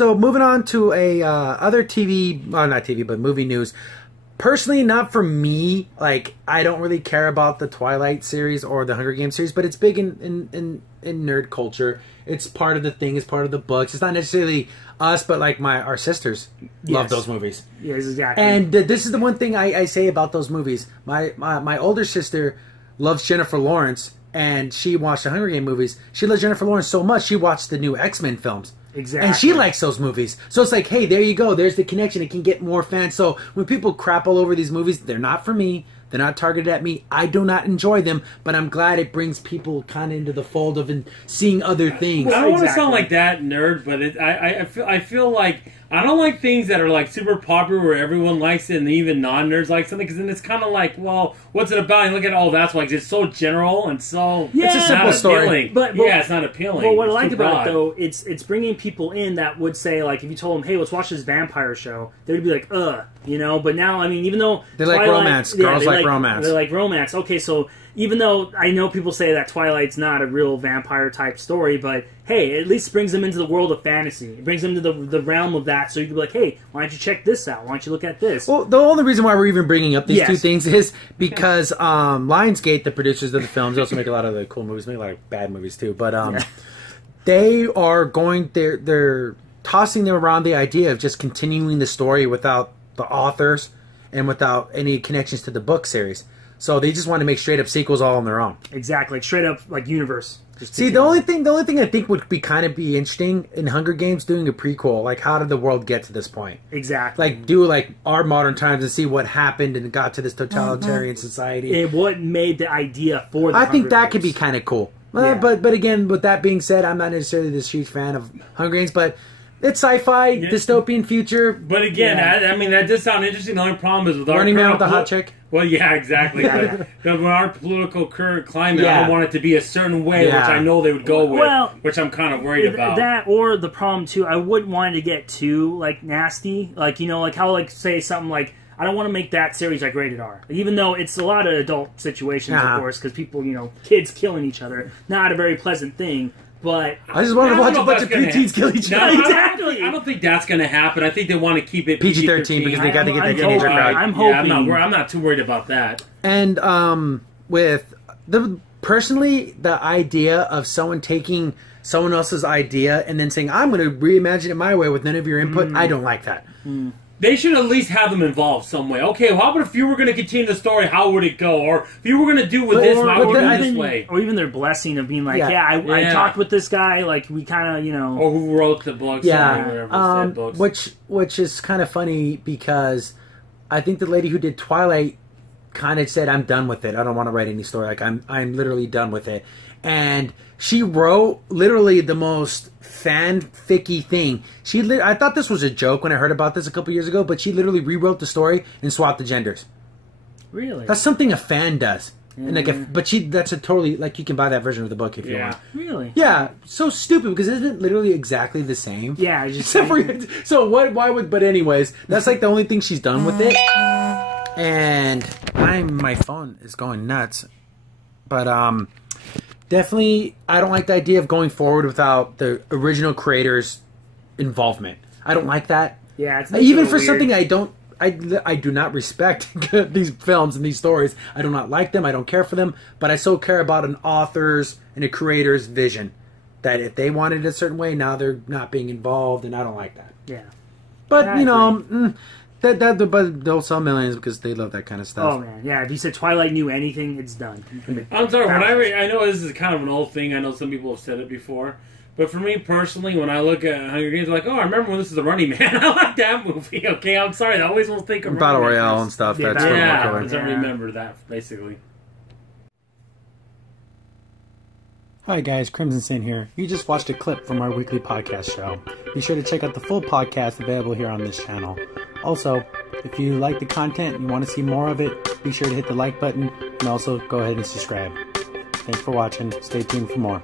So moving on to a other TV, well, not TV, but movie news. Personally, not for me. Like, I don't really care about the Twilight series or the Hunger Games series, but it's big in nerd culture. It's part of the thing. It's part of the books. It's not necessarily us, but like our sisters love those movies. Yes, exactly. And this is the one thing I say about those movies. My older sister loves Jennifer Lawrence, and she watched the Hunger Games movies. She loves Jennifer Lawrence so much, she watched the new X-Men films. Exactly. And she likes those movies. So it's like, hey, there you go. There's the connection. It can get more fans. So when people crap all over these movies, they're not for me. They're not targeted at me. I do not enjoy them, but I'm glad it brings people kind of into the fold of seeing other things. Well, I don't want to sound like that nerd, but I feel like I don't like things that are like super popular where everyone likes it and even non-nerds like something, because then it's kind of like, well, what's it about? And look at all that's like, it's so general and so it's a simple story. But it's not appealing. But what I like about it though, it's bringing people in that would say, like, if you told them, hey, let's watch this vampire show, they would be like, you know. But now, I mean, even though they like romance, girls like romance. They like romance. Okay, so even though I know people say that Twilight's not a real vampire type story, but hey, it at least brings them into the world of fantasy. It brings them to the realm of that, so you can be like, hey, why don't you check this out? Why don't you look at this? Well, the only reason why we're even bringing up these two things is because Lionsgate, the producers of the films, also make a lot of the cool movies, make a lot of bad movies too, but they are they're tossing them around the idea of just continuing the story without the authors and without any connections to the book series. So they just want to make straight up sequels all on their own. Exactly, like straight up like universe. See, the only thing I think would be kind of be interesting in Hunger Games, doing a prequel. Like, how did the world get to this point? Exactly. Like, do like our modern times and see what happened and got to this totalitarian society. And what made the idea for the I think that Games. could be kind of cool. But again, with that being said, I'm not necessarily this huge fan of Hunger Games, but it's sci-fi, dystopian future. But again, I mean, that does sound interesting. The only problem is with our Running Man with the hot chick. Well, yeah, exactly. But with our political current climate, I don't want it to be a certain way, which I know they would go with, which I'm kind of worried about. That, or the problem, too, I wouldn't want it to get too, like, nasty. Like, you know, like how, like, say something like, I don't want to make that series like rated R. Even though it's a lot of adult situations, of course, because people, you know, kids killing each other. Not a very pleasant thing. But I just want to watch a bunch of preteens kill each other. Exactly. I don't think that's going to happen. I think they want to keep it PG-13 because they got to get that teenager crowd. I'm hoping. Yeah, I'm not too worried about that. And personally, the idea of someone taking someone else's idea and then saying, I'm going to reimagine it my way with none of your input, I don't like that. They should at least have them involved some way. Okay, well, how about if you were going to continue the story, how would it go? Or if you were going to do with this, how would it go this way? Or even their blessing of being like, I talked with this guy, like, we kind of, you know... Or who wrote the books, or whatever said books. Which is kind of funny because I think the lady who did Twilight kind of said, I'm done with it. I don't want to write any story. Like, I'm literally done with it. And she wrote literally the most fanficky thing. I thought this was a joke when I heard about this a couple years ago, but she literally rewrote the story and swapped the genders. Really? That's something a fan does. And like, that's a totally, like, you can buy that version of the book if you want. Really? Yeah, so stupid because isn't it literally exactly the same? Yeah, I just so why would? But anyways, that's like the only thing she's done with it. And my phone is going nuts. But definitely, I don't like the idea of going forward without the original creators' involvement. I don't like that. Yeah, it's even for weird. something I do not respect these films and these stories. I do not like them. I don't care for them. But I so care about an author's and a creator's vision. That if they wanted it a certain way, now they're not being involved, and I don't like that. Yeah. But, you know, but they'll sell millions because they love that kind of stuff. Oh, man. Yeah, if you said Twilight knew anything, it's done. I'm sorry, when I know this is kind of an old thing. I know some people have said it before. But for me personally, when I look at Hunger Games, I'm like, oh, I remember when this is a Running Man. I like that movie. Okay, I'm sorry. I always will think of Battle Royale and stuff. Yeah, that's I remember that, basically. Hi guys, Crimson Sin here. You just watched a clip from our weekly podcast show. Be sure to check out the full podcast available here on this channel. Also, if you like the content and you want to see more of it, be sure to hit the like button and also go ahead and subscribe. Thanks for watching. Stay tuned for more.